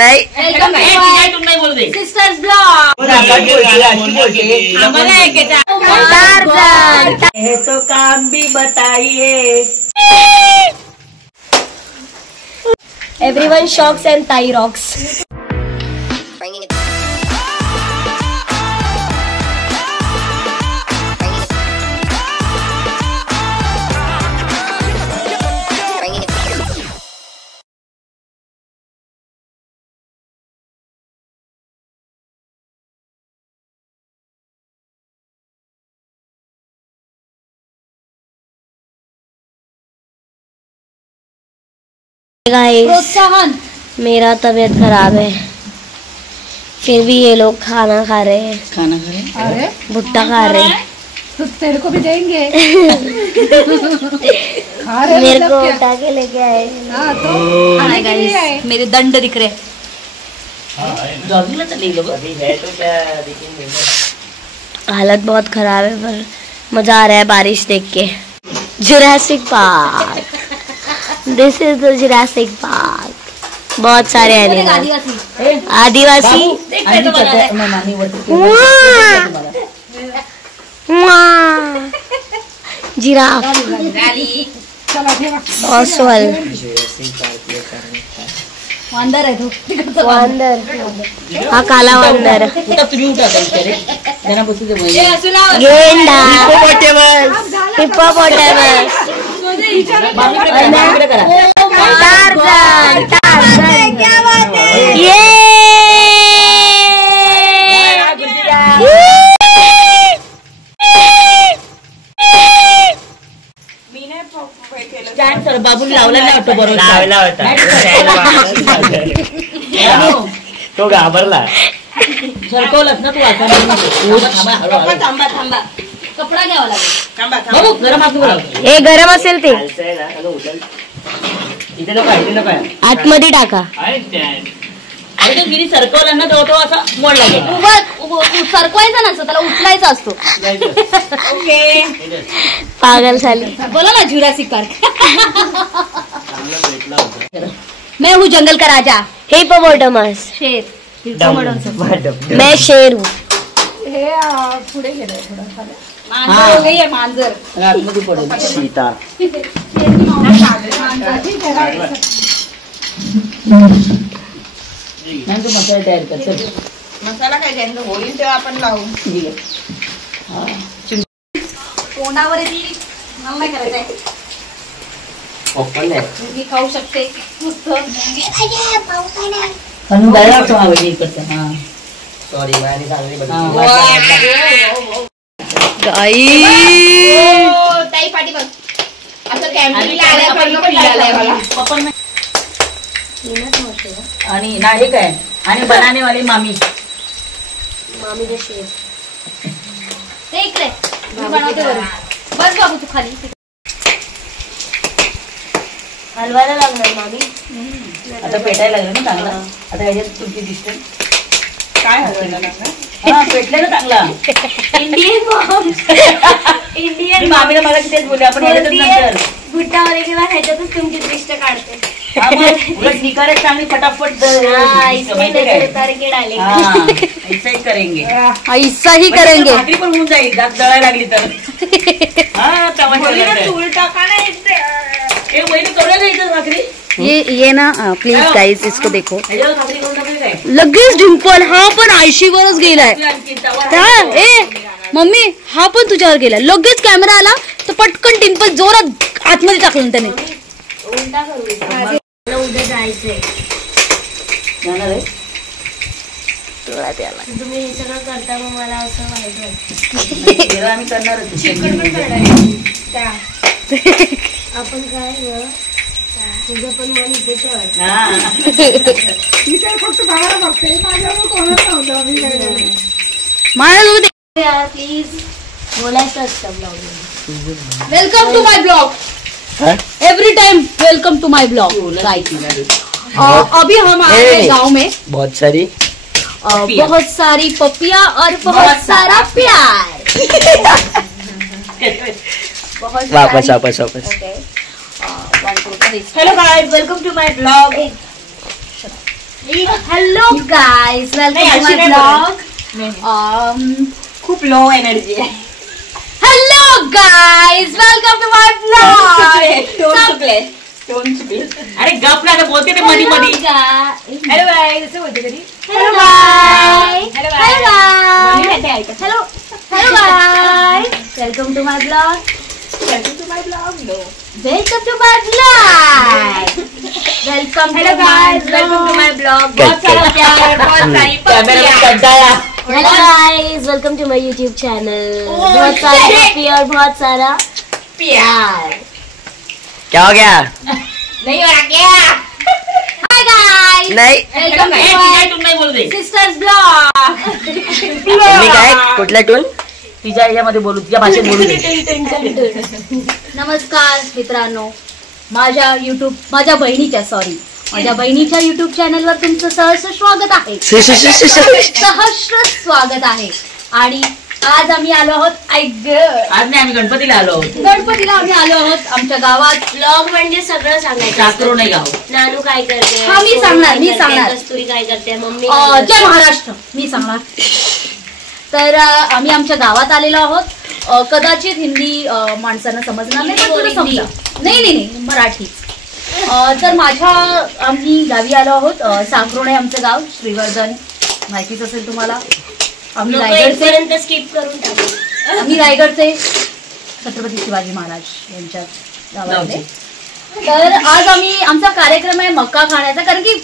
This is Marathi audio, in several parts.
नाही सिस्टर्स ब्लॉग तो काम भी बताइए. एव्हरीवन शॉक्स अँड ताई रॉक्स. प्रोत्साहन. मेरा तबीयत खराब है, फिर भी ये लोग खाना खा रहे हैं. खाना खा रहे. अरे भुट्टा खा रहे हैं. तो तेरे को भी देंगे. खा रहे मेरे को उठा के लेके आए. हाँ तो खाने के लिए आए. मेरे दंड दिख रहे. हालत बहुत खराब है पर मजा आ रहा है बारिश देख के. Jurassic Park. This is the Jurassic Park. बहुत सारे एनिमल. आदिवासी. जिराफ. ऑसवल. वांदर आहे तो. वांदर. हा काला वांदर. गेंडा. हिप्पोपोटेमस. टार्झन. ये बाबूने लावला नाही वाटतो. बरोबर लावला होता. तो घाबरला. सरकवलंच ना तू आता. थांबा थांबा. कपडा घ्यावा लागेल. गरम हे गरम असेल ते इथे नको आतमध्ये टाका. अरे गिरी सरकवला ना तो असा मोडला गेला. सरकवायचा नसतो त्याला उचलायचा असतो. ओके. पागल झाली. बोला ना जुरासिक पार्क. मैं हूँ जंगल का राजा. हिप्पोपोटेमस. शेर. मैं शेर हूँ. हे पुढे गेलंय थोडं. मांजर हो गई है. मांजर. आतमध्ये पडेल. सीता. तू मसाला तयार कर. चल. मसाला काय घ्यायचं होईल तेव्हा आपण लावू. तोंडावर येईल. मला नाही करायचंय. ओपन आहे. मी खाऊ शकते. पण डायरेक्ट आवडली इकडचं. हां सॉरी मी चांगली बघितली. ताई पाठी बघ. असं कॅम्पिंगला आल्याय मला. आणि नाही काय आणि बनाने वाली मामी. मामी कशी आहे ते इकडे बनवते. बस बाबू तू खाली. हलवायला लागणार मामी. आता पेटायला लागलं ना चांगला. आता ह्याच्यात तुमची डिस्टन्स काय हलवायला लागणार. हा पेटलं ना चांगला. इंडियन मामीला मला तेच बोलले आपण नंतर भुट्टामध्ये किंवा ह्याच्यातच तुमची दृष्ट काढते. निकारेच चांगली फटाफट करेंगे. ऐसा ही करेंगे. भाकरी पण होऊन जाईल. दात दळायला लागली तर. भाकरी. ये ना प्लीज गाइस इसको देखो. लगेच डिंपल हा पण आयशीवरच गेलाय. ए मम्मी हा पण तुझ्यावर गेलाय. लगेच कॅमेरा आला तर पटकन डिंपल जोरात आतमध्ये टाकलं त्याने. उलटा करू. उद्या जायचंय. तुम्ही हे सगळं करता मग मला असं वाईट वाटतं. आम्ही करणार. आपण काय ग तुझं पण मन इथे ठेवायचं. प्लीज बोलायचं असतं blog. Welcome to my blog. Every time welcome to my blog. अभी हम आए हैं गाँव में. बहुत सारी पपिया और बहुत सारा प्यार. वापस. Hello guys welcome to my blog. Hello guys, welcome to my blog. खूप लो एनर्जी आहे. Hello guys, welcome to my blog. Tone चुकले. अरे गप ना बोलते ते मधी मधी. हॅलो बाय, कसं बोलते कधी. Hello bye. Hello bye. Hello hello bye. Welcome to my blog. Welcome to my blog. Welcome to my blog. Welcome hello guys, welcome to my blog. बहुत सारा प्यार, बहुत सारी पत्तियां. Hello guys, welcome to my YouTube channel. बहुत सारा पप्पी और बहुत सारा प्यार. क्या हो गया? नहीं हो रहा क्या? हाय गाइस, नाही. वेलकम टू तुम नाही बोल दे. Sisters blog. तुम्ही काय कुठला टून? तिच्या याच्यामध्ये बोलू, तिच्या भाषेत बोलू दे. नमस्कार मित्रांनो, माझ्या बहिणीच्या युट्यूब चॅनलवर तुमचं सहर्ष स्वागत आहे. सहस्र स्वागत आहे. आणि आज आम्ही आलो आहोत. आज नाही, आम्ही गणपतीला आलो आहोत. गणपतीला आम्ही आलो आहोत आमच्या गावात. ब्लॉग म्हणजे सगळं सांगायचं. साकरो नाही गाव. नानू काय करते, हा, मी सांगणार. कस्तुरी काय करते, मम्मी जय महाराष्ट्र मी सांगणार. तर आम्ही आमच्या गावात आलेलो आहोत. कदाचित हिंदी माणसांना समजणार नाही, पण तुला समजा. नाही मराठी. तर आम्ही गावी आलो आहोत. साकरोणे आमचं गाव, श्रीवर्धन माहितीच असेल तुम्हाला. आम्ही रायगडचे स्किप करून टाकू. आम्ही रायगडचे छत्रपती शिवाजी महाराज यांच्या गावातले. तर आज आमचा कार्यक्रम आहे मक्का खाण्याचा, कारण की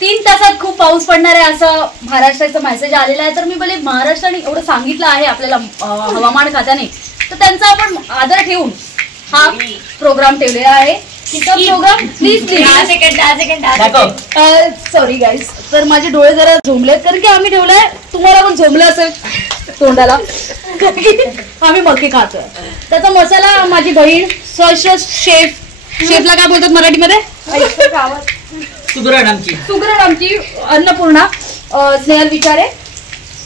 3 तासात खूप पाऊस पडणार आहे असं महाराष्ट्राचा मेसेज आलेला आहे. तर मी बोले महाराष्ट्राने एवढं सांगितलं आहे आपल्याला हवामान खात्याने, तर त्यांचा आपण आदर ठेवून हा प्रोग्राम ठेवलेला आहे. Program please 10 second. Sorry guys, तर माझे डोळे जरा झोंबलेत, कारण की आम्ही ठेवलंय, तुम्हाला पण झोंबलं असेल तोंडाला, कारण की आम्ही मक्के खातोय. त्याचा मसाला माझी बहीण शेफला काय बोलतात मराठीमध्ये, सुगरण आमची अन्नपूर्णा स्नेहल विचारे,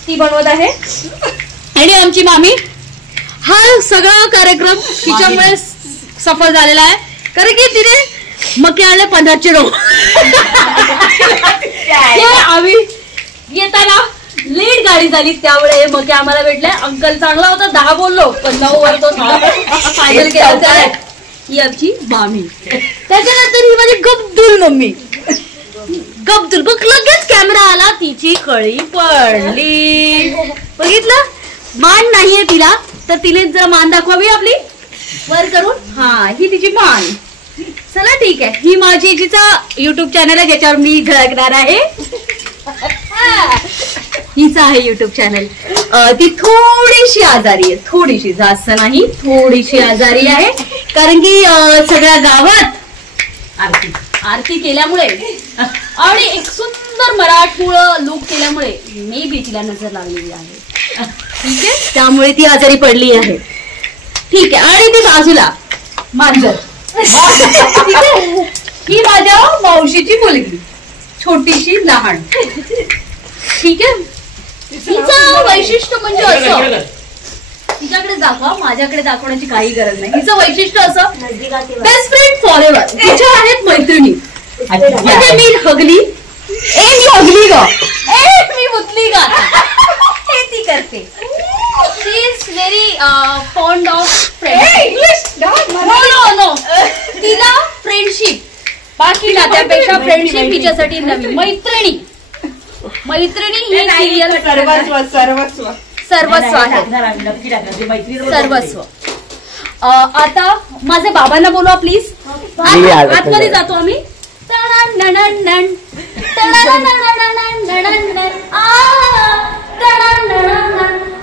ती बनवत आहे. आणि आमची मामी. हा सगळा कार्यक्रम तिच्यामुळे सफल झालेला आहे, कारण की तिने मक्के आणले 1500 रोज. आम्ही येताना लेट गाडी झाली, त्यामुळे मक्के आम्हाला भेटले. अंकल चांगला होता, 10 बोललो, पण 9 वर तो फायनल केला. ही आमची मामी. त्याच्यानंतर ही माझी गब्दुल मम्मी. गब्दुल बघ, लगेच कॅमेरा आला, तिची कळी पडली. बघितलं, मान नाहीये तिला, तर तिने जरा मान दाखवावी आपली वर करून. हा, ही तिची मान. चला ठीक आहे, ही माझी जिचा युट्यूब चॅनल आहे, ज्याच्यावर मी झळकणार आहे. हिचा आहे युट्यूब चॅनल. ती थोडीशी आजारी आहे, थोडीशी, जास्त नाही, थोडीशी आजारी आहे, कारण की सगळ्या गावात आरती केल्यामुळे आणि एक सुंदर मराठमोळं लुक केल्यामुळे मे बी तिला नजर लागलेली आहे. ठीक आहे, त्यामुळे ती आजारी पडली आहे. ठीक आहे, आणि ती बाजूला मांजर. ठीक आहे, ही माझ्या मावशीची मुलगी, छोटीशी लहान. ठीक आहे, तिचं वैशिष्ट्य म्हणजे असं, तिच्याकडे दाखवा, माझ्याकडे दाखवण्याची काही गरज नाही. हिचं वैशिष्ट्य असं, बेस्ट फ्रेंड फॉर एव्हर. तिच्या आहेत मैत्रिणी. म्हणजे मी हगली, मी मुतली गा, हे ती करते. She is very fond of friendship. No, तिला फ्रेंडशिप, बाकी नात्यापेक्षा फ्रेंडशिप हिच्यासाठी नवीन. मैत्रिणी ही सिरियल सर्वस्व आहे, सर्वस्व. आता माझ्या बाबांना बोलवा प्लीज. आतमध्ये जातो आम्ही.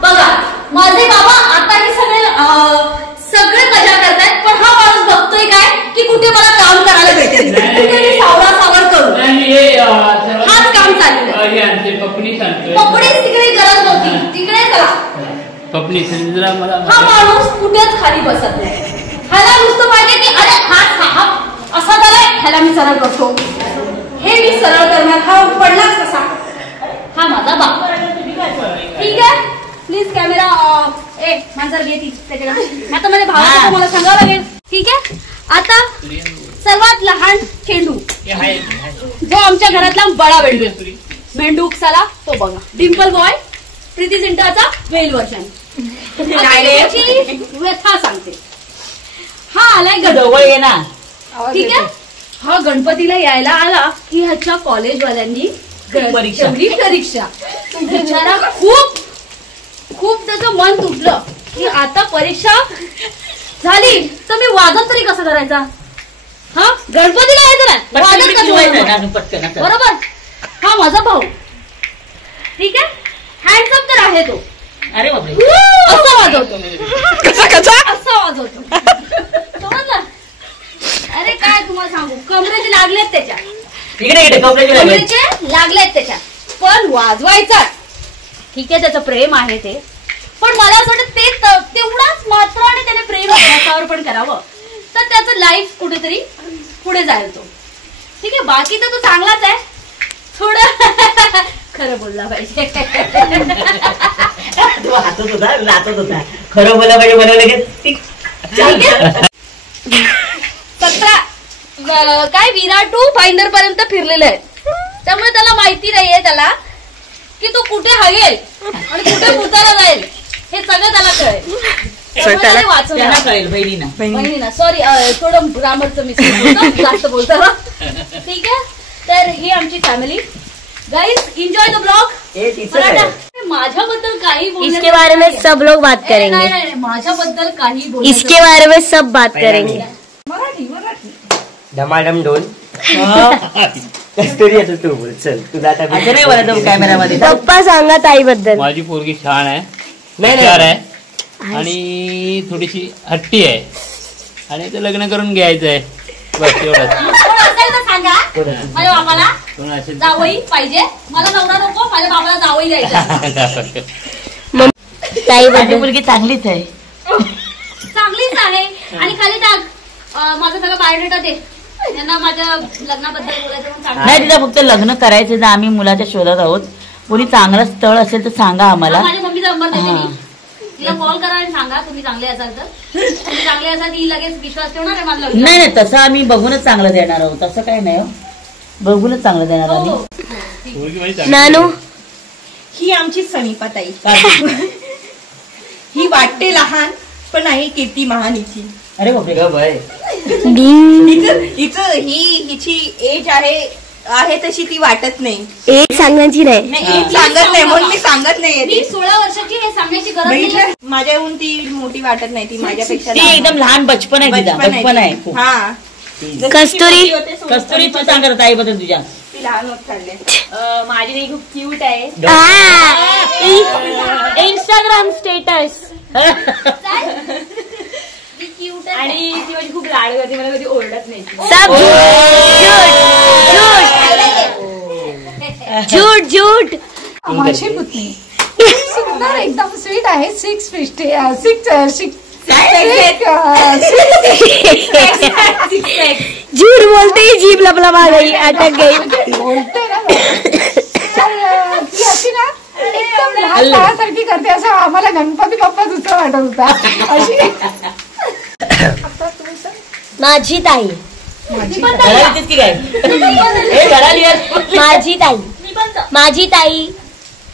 बघा, माझे बाबा आता हे सगळे मजा करतायत, पण हा माणूस बघतोय काय की कुठे मला काम करायला भेटेल, कुठे मी सावर करू. हाच काम चाललंय. पपडीच तिकडे गरज नव्हती, तिकडे चला. हा माणूस कुठेच खाली बसत नाही. ह्याला नुसतं पाहिजे की अरे हा असा झालाय, ह्याला मी सरळ करतो, हे मी सरळ करणार. हा पडलाच कसा, हा माझा बाप. ठीक आहे, प्लीज कॅमेरा. मांजर घे ती त्याच्याकडे. आता माझ्या भावाचं मला सांगावं लागेल. ठीक आहे, आता सर्वात लहान चेंडू जो आमच्या घरातला बळा मेंढूक साला तो बघा. डिम्पल बॉय प्रीती जिंटाचा वेल वर्षन व्यथा सांगते. हा आलाय जवळ ये ना. ठीक आहे. हा गणपतीला यायला आला की ह्याच्या कॉलेजवाल्यांनी ठेवली परीक्षा. बिचारा खूप खूप त्याचं मन तुटलं की आता परीक्षा झाली तर मी वादन तरी कसं करायचा. हा गणपतीला यायचं ना पटकन. बरोबर. हा माझा भाऊ ठीक आहे. हँडसम तर आहे तो. अरे बापरे. असं वाजवतो असं वाजवतो समजलं. अरे काय तुम्हाला सांगू कमरेचे लागलेत त्याच्या कमरेचे लागलेत त्याच्या पण वाजवायचा ठीक आहे. त्याचं प्रेम आहे ते पण मला असं वाटतं ते तेवढाच मात्राने त्याने प्रेम अभ्यासावर पण करावं तर त्याचं लाईफ कुठेतरी पुढे जाईल तो. ठीक आहे. बाकी तर तो चांगलाच आहे. थोडं खरं बोलला पाहिजे. तू हातच होता खरं बोला पाहिजे बनवलं. 17 काय विरा टू फायनल पर्यंत फिरलेलं आहे त्यामुळे त्याला माहिती नाहीये त्याला की तो कुठे हगेल आणि कुठे भूताला जाईल हे सगळं त्याला कळेल. वाचून कळेल बहिणीना. सॉरी थोडं ग्रामरचं मिस्टेक जास्त बोलतो. ठीक आहे. तर ही आमची family. Guys enjoy the blog. माझ्याबद्दल काही इसके बारे में सब लोग बात करेंगे. माझ्याबद्दल काही इसके बारे में सब बात करेंगे. मराठी धमाडम डोन. कस्तुरी आता तू बोल. चल तुझा आता नाही बोला कॅमेरामध्ये. पप्पा सांगा ताईबद्दल. माझी पोरगी छान आहे. हुशार आहे आणि थोडीशी हट्टी आहे आणि ते लग्न करून घ्यायचं आहे बस एवढंच. सांगा माझ्या बाबाला जावई पाहिजे. मला नवरा नको. माझ्या बाबाला जावई द्यायचा. ताईबद्दल मुलगी चांगलीच आहे. चांगलीच आहे. आणि खाली टाक माझा सगळं बायोडेटा दे. त्यांना माझ्या लग्नाबद्दल बोलायचं. नाही तिला फक्त लग्न करायचं तर आम्ही मुलाच्या शोधात आहोत. कोणी चांगलं स्थळ असेल तर सांगा आम्हाला. माझ्या मम्मीचा नंबर देते मी. तिला कॉल करा आणि सांगा तुम्ही चांगले असाल तर. तुम्ही चांगले असाल ती लगेच विश्वास ठेवणार आहे माझं लग्न. नाही तसं आम्ही बघूनच चांगलं देणार आहोत. तसं काही नाही. बघूनच चांगलं देणार आम्ही. पोरगी माझी चांगली नानू ही आमची सनिपाताई. ही वाटते लहान पण आहे कीर्ती महान हिची. अरे बापरे. हिची एज आहे तशी ती वाटत नाही. एक सांगायची नाही. एज सांगत नाही म्हणून मी सांगत मी नाही. 16 वर्षाची हे सांगण्याची गरज नाही. माझ्याहून ती मोठी वाटत नाही. ती माझ्यापेक्षा ती एकदम लहान बचपन आहे. तिचा बचपन आहे खूप. हा कस्तुरी कस्तुरी तू सांग ताईबद्दल तुझ्या. ती लहान होत चालले. माझी नाही खूप क्यूट आहे. Instagram status. आणि ती माझी खूप लाड करते. मला कधी ओरडत नाही. सब झूठ झूठ. माझी पुतणी सुंदर एकदम स्वीट आहे. 6 feet झूठ बोलते ही जीभ लपलपा गई अटक गई. बोलते ना तर ती अशी ना एकदम लहान बाळासारखी करते. असं आम्हाला गणपती बाप्पा दुसरा वाटत होता अशी. माझी ताई माझी ताई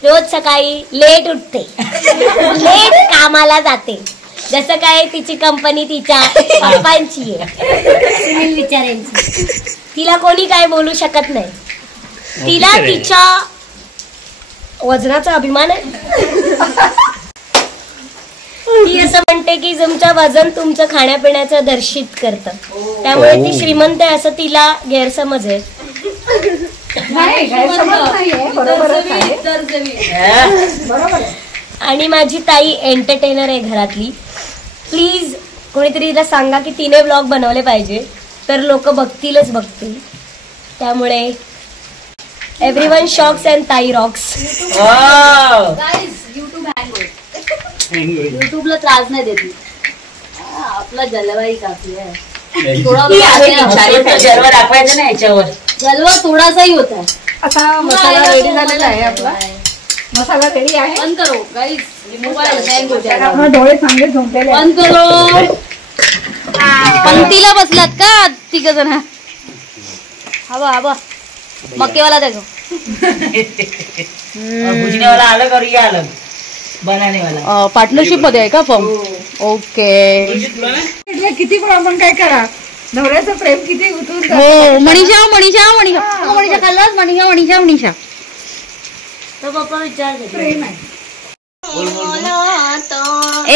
रोज सकाळी लेट उठते. लेट कामाला जाते. जसं काय तिची कंपनी तिच्या पप्पांची आहे सुनील विचारांची. तिला कोणी काय बोलू शकत नाही. तिला तिच्या वजनाचा अभिमान आहे. ती असं म्हणते की तुमचं वजन तुमचं खाण्यापिण्याचं दर्शित करतं. त्यामुळे ती श्रीमंत आहे असं तिला गैरसमज आहे. नाही गैरसमज नाहीये. बरोबरच आहे. बरोबर आहे. आणि माझी ताई एंटरटेनर आहे घरातली. प्लीज कोणीतरी तिला सांगा की तिने ब्लॉग बनवले पाहिजे तर लोक बघतीलच बघतील. त्यामुळे एव्हरीवन शॉक्स अँड ताई रॉक्स. युट्यूब युट्यूबला त्रास नाही देते. आपला जलवाही काफी आहे. जलवा दाखवायचं ना याच्यावर. जलवा थोडासाही होता. आता मसाला रेडी झालेला आहे. आपला मसाला रेडी आहे. बंद करो गाईस. मोबाईल हँग होते. डोळे चांगले झोपलेले. बंद करो. पंक्तीला बसलात का तिघ जण? हवा हवा मक्केवाला देखो. भुजनेवाला अलग और ये अलग बनाने वाला. पार्टनरशिप मध्ये आहे का फॉर्म? ओके. किती पण आपण काय करा, नवऱ्याचं प्रेम किती उतरून हो. मनीषा मनीषा मनीषा मनीषा खाल्लास? मनीषा मनीषा मनीषा तो पप्पा विचार प्रेम आहे.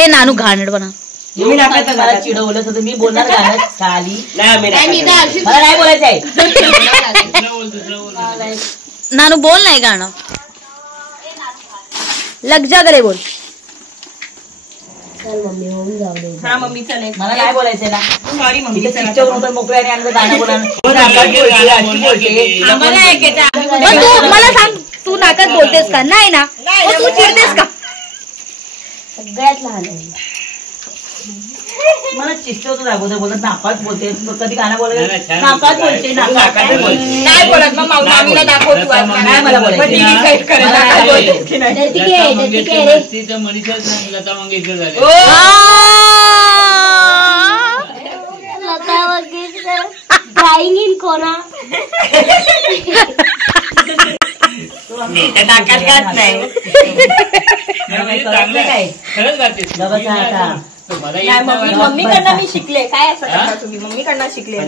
ए नानू घाणेड बना. मी मला चिडवलं तर मी बोलणार गाणं खाली. मला नाही बोलायचं आहे. नानू बोल नाही गाणं. लग जा गले बोल. हा मम्मी चालेल. मला नाही बोलायचंय ना. Sorry mummy. नंतर मोकळ्याने आणलं गाणं बोला. आम्हाला ऐकायचं. पण तू मला सांग, तू नाकात बोलतेस का? नाही ना. मग तू चिडतेस का? सगळ्यात लहान आहे. मला चिडवतो अगोदर बोलत नाकात बोलते. कधी गाणं नाही, बोलायचं छान नाकात बोलते. बोलते. नाकात बोलते. नाही बोलत मग मामीला दाखव तू आज. नाही मला बोलायचं. मग ती decide करेल मला काय नाही बोलते की नाही. डरती लता के डरती मंगेशकर के रे. नसती तर मनीषाच नाही, लता मंगेशकर झाले. लता मंगेशकर crying in कोना. नाकात घात नाही. म्हणजे चांगलं आहे. खरंच गातेस. बसा आता. मला नाही, मम्मीकडनं मी शिकले. काय असं करता तुम्ही? मम्मीकडनं शिकले.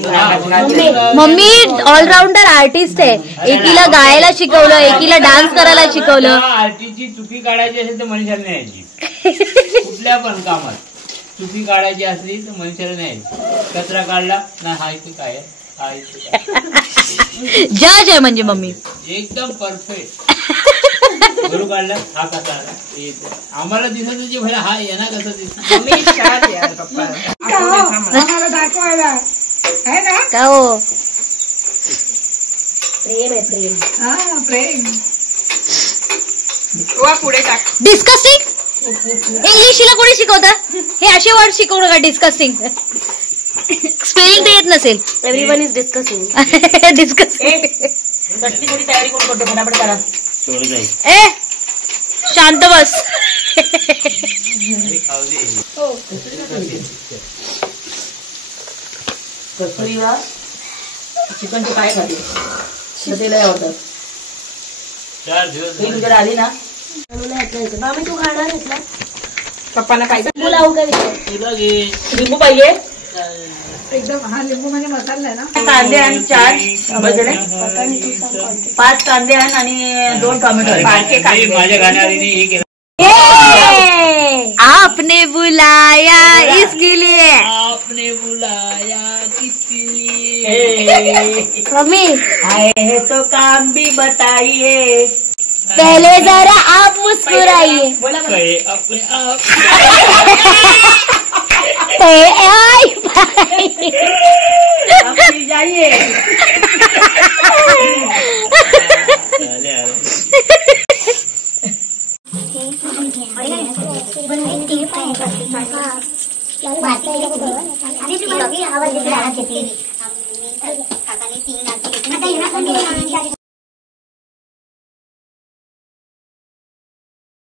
मम्मी ऑलराऊंडर आर्टिस्ट आहे. एकीला गायला शिकवलं, एकीला डान्स करायला शिकवलं. आरतीची चुकी काढायची असेल तर मनीषाला नाही यायची. कुठल्या पण कामात चुकी काढायची असली तर मनीषाला नाही यायची. कचरा काढला ना, हा इथे काय आहे, हा इथे काय. जज आहे म्हणजे मम्मी. एकदम परफेक्ट. गरू काढला, हा कसा आला, हे इथे. आम्हाला दिसत जे भला हा यांना कसं दिसत. मम्मी शाळेत आहे आज पप्पा. आम्हाला दाखवायला आहे ना. का हो? प्रेम आहे प्रेम. हा प्रेम. वा पुढे टाक. डिस्कस्टिंग. इंग्लिशला कोणी शिकवतं? हे असे वर्ड शिकवू नका. डिस्कस्टिंग. स्पेलिंग तर येत नसेल. Everyone is discussing. डिस्कस्टिंग. चटणी थोडी तयारी करून करतो. फटाफट करा. सोड जाईल. ए शांत बस. कस्तुरीला चिकनचे पाय खाते. ते लय आवडतात. 4 दिवस ती तुझ्याकडे आली ना. मामी तू खाणार घेतला? पप्पांना पाहिजे. तू लावू का विचार? तुला घे. लिंबू पाहिजे. एकदम हा लिंबू म्हणजे मसाला आहे ना. कांदे आणि 4 बदले 5 कांदे आणि 2 टोमॅटो. बारके कांदे. माझ्या गाण्याने हे केलं. आपने बुलाया इसके लिए. आपने बुलाया किसके लिए. मम्मी आए हैं तो काम भी बताइए. पहले जरा आप मुस्कुराइए. कहे अपने आप. आप फिर जाइए. आले, आले. आवाज